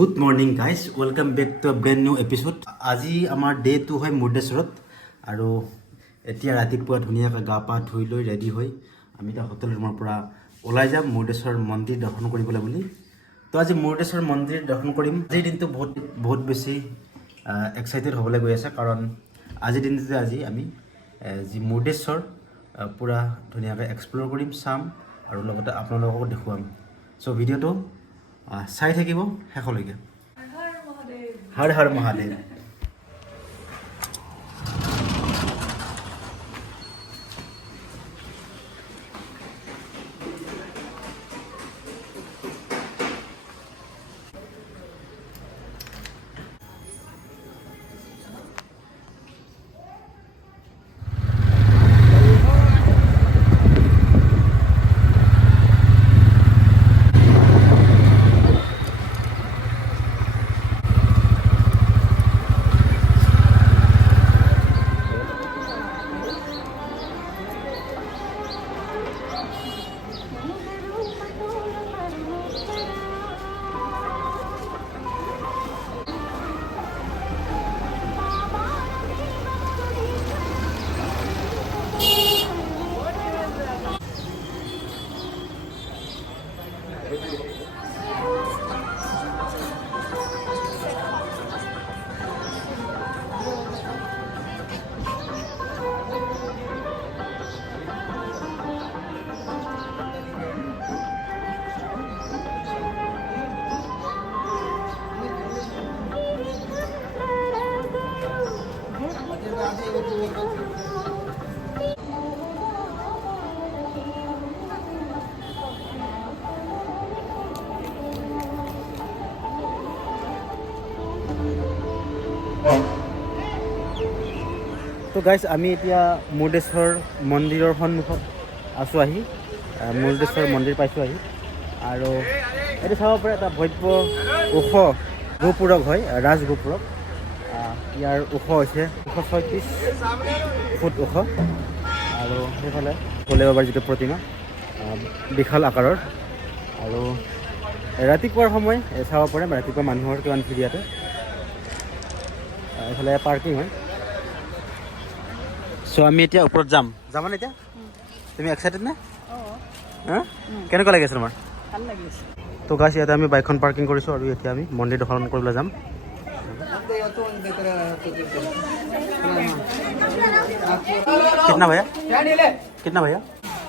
Good morning guys, welcome back to brand new episode. আজি আমাৰ day 2 হয় মুৰ্ডেশ্বৰত। আৰু এতিয়া ৰাতিপুৱা ধুনীয়াকৈ গা পা ধুই লৈ ৰেডি হৈ আমি এতিয়া হোটেল ৰুমৰ পৰা ওলাই যাম মুৰ্ডেশ্বৰ মন্দিৰ দৰ্শন কৰিবলৈ বুলি। তো আজি মুৰ্ডেশ্বৰ মন্দিৰ দৰ্শন কৰিম। আজিৰ দিনটো বহুত বেছি এক্সাইটেড হ'বলৈ গৈ আছে, কাৰণ আজিৰ দিনটোতে আমি যি মুৰ্ডেশ্বৰ পূৰা ধুনীয়াকৈ এক্সপ্ল'ৰ কৰিম, চাম আৰু লগতে আপোনালোককো দেখুৱাম। চ' ভিডিঅ'টো চাই থাকিব শেষলৈকে। হৰ হৰ মহাদেৱ। তো গাইজ, আমি এতিয়া মুৰ্ডেশ্বৰ মন্দিৰৰ সন্মুখত আছোঁ আহি। মুৰ্ডেশ্বৰ মন্দিৰ পাইছোঁ আহি। আৰু এইটো চাব পাৰে এটা ভব্য ওখ গোপুৰক হয়, ৰাজগোপুৰক। ইয়াৰ ওখ হৈছে 136 ফুট ওখ। আৰু সেইফালে ভোলে বাবাৰ যিটো প্ৰতিমা, বিশাল আকাৰৰ। আৰু ৰাতিপুৱাৰ সময় চাব পাৰে ৰাতিপুৱা মানুহৰ কিমান ভিৰ ইয়াতে। এইফালে পাৰ্কিং হয়। চ' আমি এতিয়া ওপৰত যাম এতিয়া। তুমি এক্সাইটেড নে? কেনেকুৱা লাগি আছে তোমাৰ? ভাল লাগি আছে। তো গাইছ, ইয়াতে আমি বাইকখন পাৰ্কিং কৰিছোঁ আৰু এতিয়া আমি মন্দিৰ দৰ্শন কৰিবলৈ যাম। कितना भैया? कितना भैया?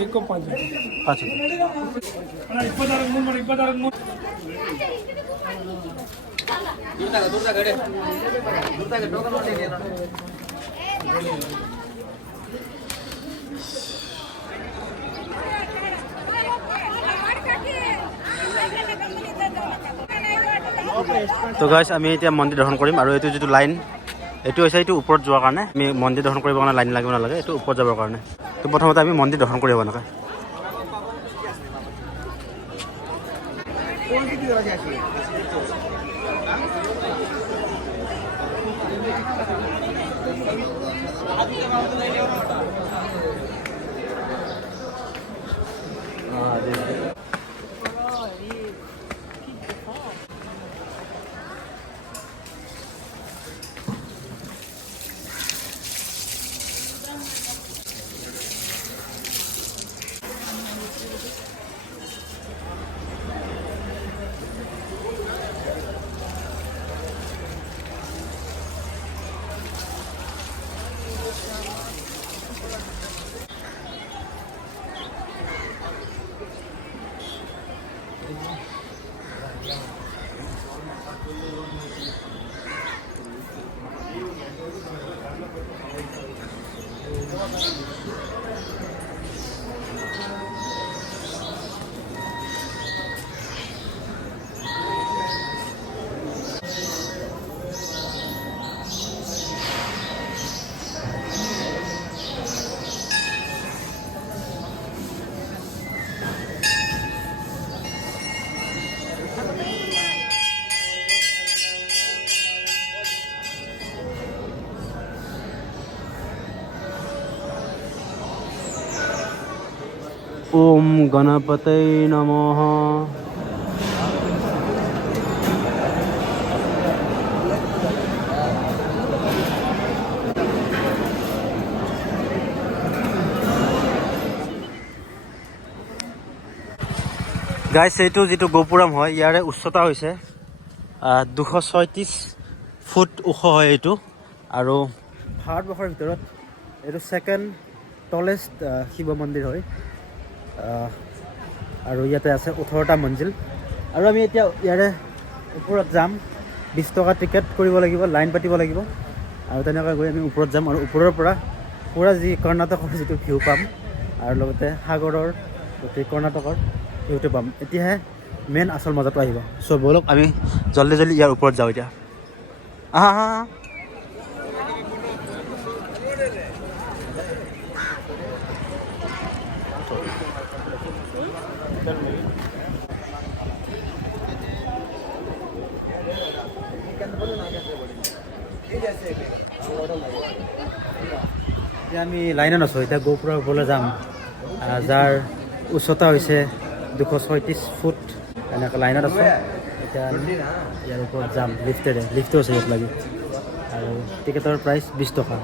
एक को 5 তো গাইছ, আমি এতিয়া মন্দিৰ দৰ্শন কৰিম। আৰু এইটো যিটো লাইন, এইটো হৈছে এইটো ওপৰত যোৱাৰ কাৰণে। আমি মন্দিৰ দৰ্শন কৰিবৰ কাৰণে লাইন লাগিব নালাগে, এইটো ওপৰত যাবৰ কাৰণে। তো প্ৰথমতে আমি মন্দিৰ দৰ্শন কৰিব নালাগে। ओम गणपतये नमः। গাইছ এইটো যিটো গোপুৰম হয় ইয়াৰে উচ্চতা হৈছে 236 ফুট ওখ হয় এইটো আৰু ভাৰতবৰ্ষৰ ভিতৰত এইটো ছেকেণ্ড টলেষ্ট শিৱ মন্দিৰ হয় আৰু ইয়াতে আছে 18টা মঞ্জিল আৰু আমি এতিয়া ইয়াৰে ওপৰত যাম 20 টকা টিকেট কৰিব লাগিব লাইন পাতিব লাগিব আৰু তেনেকৈ গৈ আমি ওপৰত যাম আৰু ওপৰৰ পৰা পুৰা যি কৰ্ণাটকৰ যিটো ভিউ পাম আৰু লগতে সাগৰৰ গোটেই কৰ্ণাটকৰ ভিউটো পাম এতিয়াহে মেইন আচল মজাটো আহিব চ' ব'লক আমি জল্দি জল্দি ইয়াৰ ওপৰত যাওঁ এতিয়া আহা এতিয়া আমি লাইনত আছোঁ এতিয়া গোপুৰৰ ওপৰলৈ যাম যাৰ উচ্চতা হৈছে 236 ফুট এনেকৈ লাইনত আছোঁ এতিয়া ইয়াৰ ওপৰত যাম লিফ্টো আছে ইয়াত লাগি আৰু টিকেটৰ প্ৰাইচ 20 টকা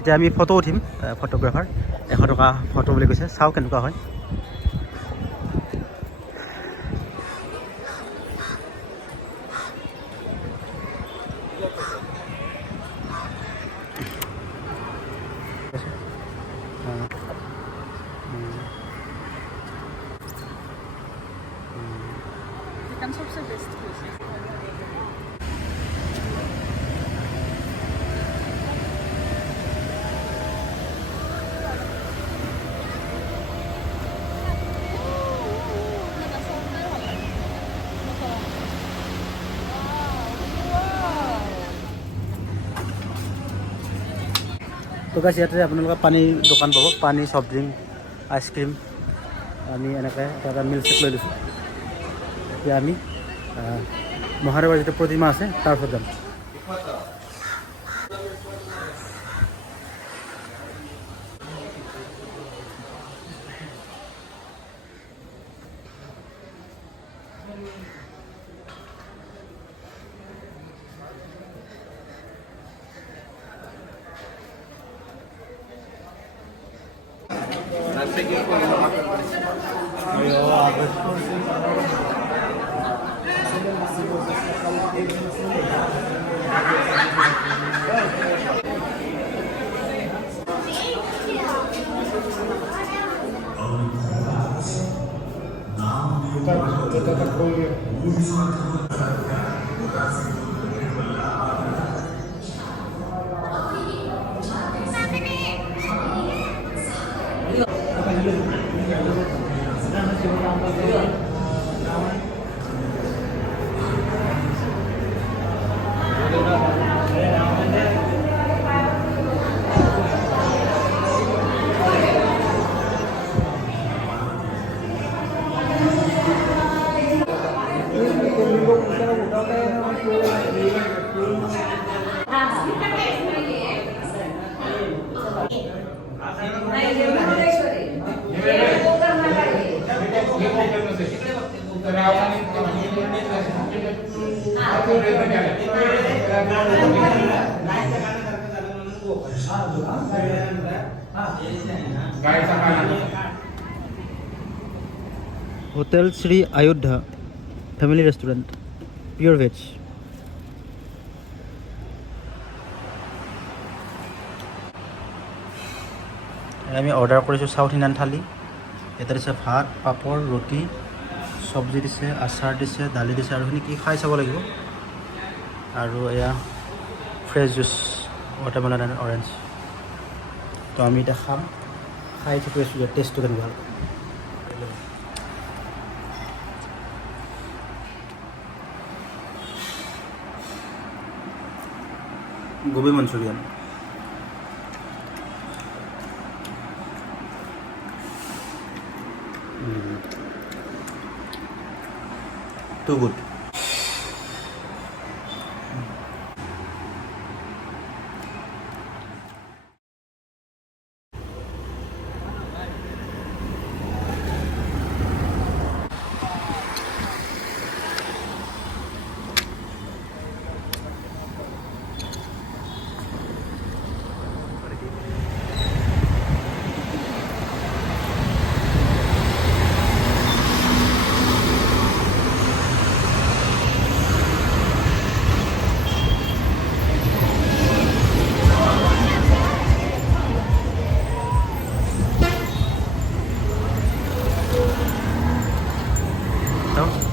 এতিয়া আমি ফটো উঠিম ফটোগ্ৰাফাৰ 100 টকা ফটো বুলি কৈছে চাওঁ কেনেকুৱা হয় सबसे बेस्ट তো গাইছ ইয়াতে আপোনালোকে পানীৰ দোকান পাব পানী চফ্ট ড্ৰিংক আইচক্ৰীম আমি এনেকৈ এটা মিল্ক শ্বেক লৈ লৈছোঁ এতিয়া আমি মহাদেৱৰ যিটো প্ৰতিমা আছে তাৰ ওচৰত যাম Это такое... hotel Shri Ayodhya family restaurant pure veg আমি অৰ্ডাৰ কৰিছোঁ সাউথ ইণ্ডিয়ান থালি এটা দিছে ভাত পাপৰ ৰুটি চব্জি দিছে আচাৰ দিছে দালি দিছে আৰু সেইখিনি কি খাই চাব লাগিব আৰু এয়া fresh juice watermelon and orange তো আমি এতিয়া খাম খাই থাকি আছোঁ টেষ্টটো কেনেকুৱা Gobi Manchurian Too good. Đâu?